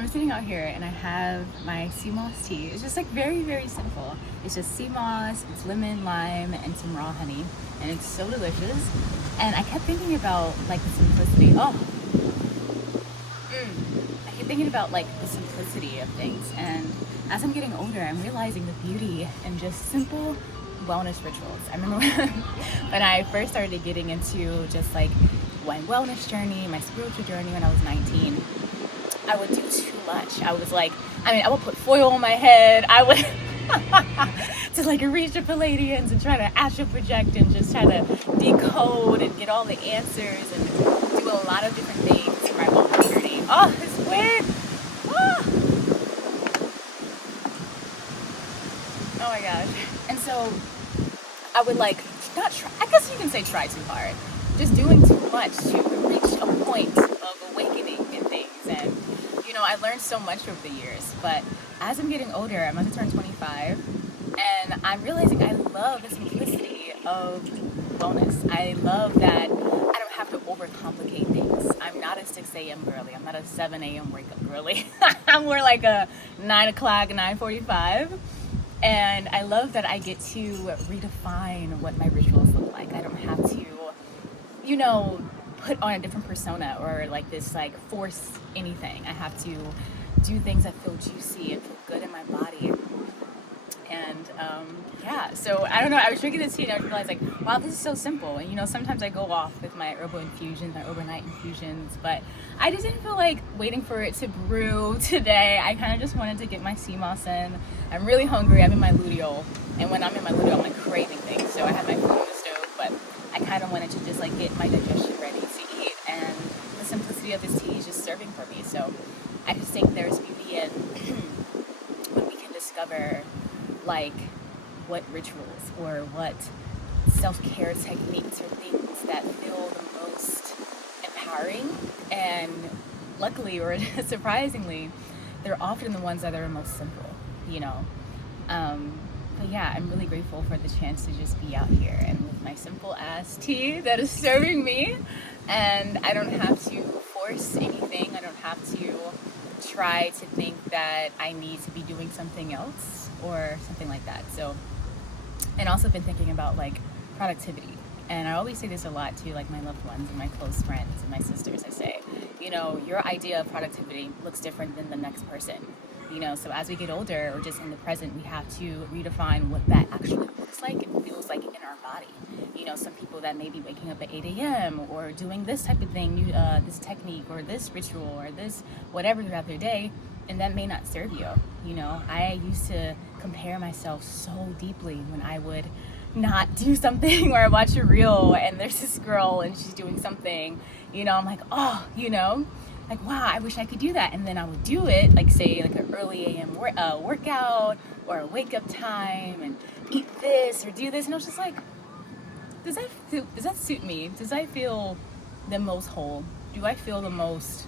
I'm sitting out here and I have my sea moss tea. It's just like very, very simple. It's just sea moss, it's lemon, lime, and some raw honey. And it's so delicious. And I kept thinking about like the simplicity. I keep thinking about like the simplicity of things. And as I'm getting older, I'm realizing the beauty in just simple wellness rituals. I remember when I first started getting into just like my wellness journey, my spiritual journey when I was 19. I would do too much. I would put foil on my head. I would to like reach the Palladians and try to astral project and just try to decode and get all the answers and do a lot of different things for my wellness journey. Oh, this wind! Oh my gosh. And so I would like not try, I guess you can say try too hard. Just doing too much to reach a point of awakening in things. And I learned so much over the years, but as I'm getting older, I'm about to turn 25, and I'm realizing I love the simplicity of wellness. I love that I don't have to overcomplicate things. I'm not a 6 a.m. girly. I'm not a 7 a.m. wake up girly. I'm more like a 9 o'clock, 9:45. And I love that I get to redefine what my rituals look like. I don't have to, put on a different persona or like this like force anything. I have to do things that feel juicy and feel good in my body. And so I don't know, I was drinking this tea and I realized like, wow, this is so simple. And sometimes I go off with my herbal infusions, my overnight infusions, but I just didn't feel like waiting for it to brew today. I kind of just wanted to get my sea moss in. I'm really hungry. I'm in my luteal, and when I'm in my luteal, I'm like craving things. So I have my food on the stove, but I kind of wanted to just like get my digestion ready to eat, and the simplicity of this tea is just serving for me. So I just think there's beauty in when we can discover like what rituals or what self-care techniques or things that feel the most empowering, and luckily or surprisingly they're often the ones that are most simple. But yeah, I'm really grateful for the chance to just be out here and with my simple ass tea that is serving me, and I don't have to force anything. I don't have to try to think that I need to be doing something else or something like that. So, and also been thinking about like productivity. And I always say this a lot to like my loved ones and my close friends and my sisters. I say, your idea of productivity looks different than the next person. So as we get older or just in the present, we have to redefine what that actually looks like and feels like in our body. Some people that may be waking up at 8 a.m. or doing this type of thing, this technique or this ritual or this whatever throughout their day, and that may not serve you. I used to compare myself so deeply when I would not do something or I watch a reel and there's this girl and she's doing something, I'm like, like, wow, I wish I could do that. And then I would do it, like say like an early a.m. Workout or a wake up time and eat this or do this. And I was just like, does that suit me? Does I feel the most whole? Do I feel the most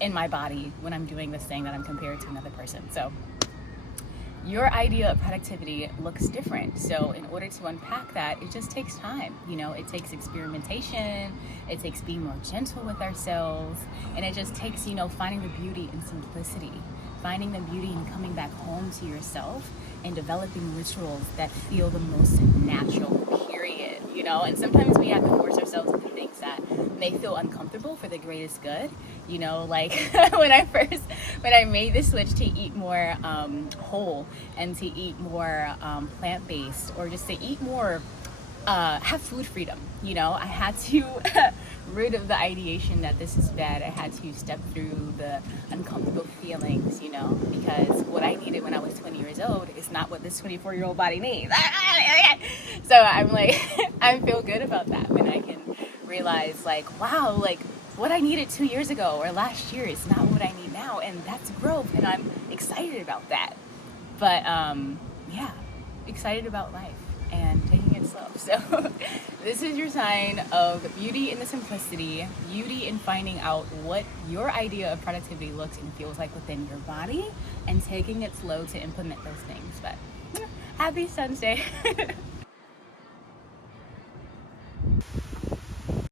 in my body when I'm doing this thing that I'm compared to another person? So your idea of productivity looks different. So in order to unpack that, it just takes time. It takes experimentation, it takes being more gentle with ourselves, and it just takes, finding the beauty in simplicity, finding the beauty in coming back home to yourself and developing rituals that feel the most natural, period. And sometimes we have to force ourselves to do things that may feel uncomfortable for the greatest good. Like when I made the switch to eat more whole and to eat more plant-based, or just to eat more, have food freedom. I had to rid of the ideation that this is bad. I had to step through the uncomfortable feelings, because what I needed when I was 20 years old is not what this 24-year-old body needs. So I'm like, I feel good about that when I can realize like, wow, like what I needed 2 years ago or last year is not what I need now, and that's growth, and I'm excited about that. But excited about life and taking it slow. So this is your sign of beauty in the simplicity, beauty in finding out what your idea of productivity looks and feels like within your body, and taking it slow to implement those things. But happy Sunday.